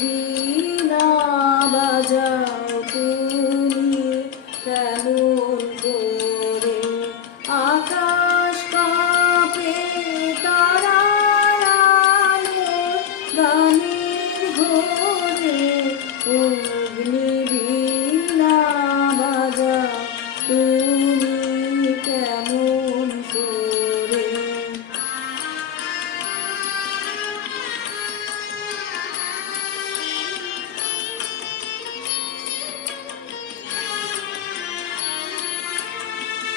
বীণা বাজাও তুমি কেমন করে, আকাশ কাঁপে তারার আলোয় গানের ঘোরে। বীণা বাজাও তুমি কেমন করে।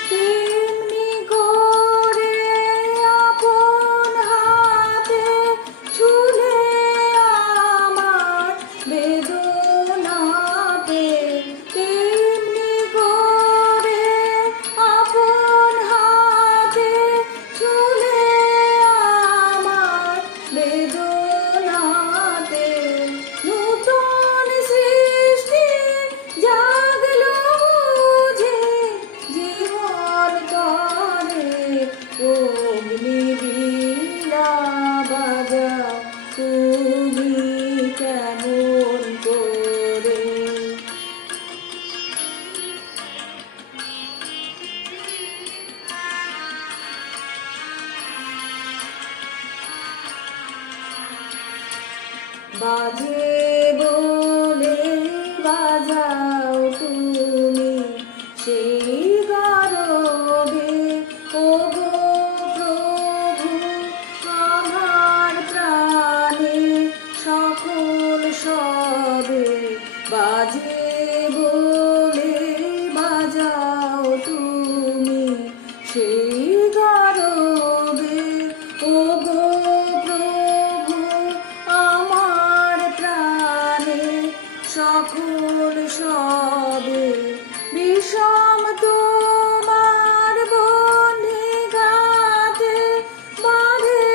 তেমনি করে আপন হাতে ছুলে আমার বেদনাতে, তেমনি করে আপন হাতে ছুলে আমার বেদনাতে। নূতন সৃষ্টি জাগলো বুঝি জীবন তরে। বীণা বাজাও তুমি কেমন করে। বাজে বলে বাজাও তুমি সেই গরবে। ওগো প্রভু আমার প্রাণে সকল সবে। বাজে বলে বাজাও তুমি সেই গরবে। ওগো প্রভু আমার প্রাণে সকল সবে। বিষম তোমার বহ্নিঘাতে বারে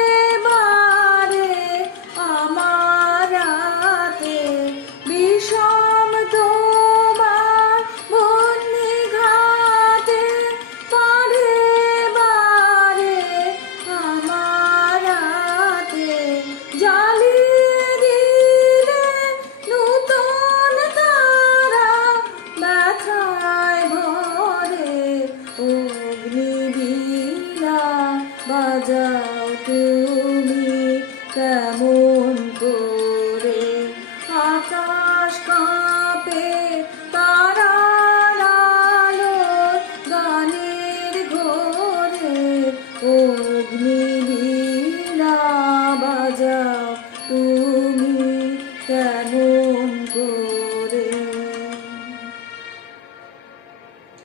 বারে আমার রাতে। বিষম তোমার বহ্নিঘাতে বারে বারে আমার রাতে। জ্বালিয়ে দিলে নূতন তারা ব্যথায় ভরে। বীণা বাজাও তুমি কেমন করে, আকাশ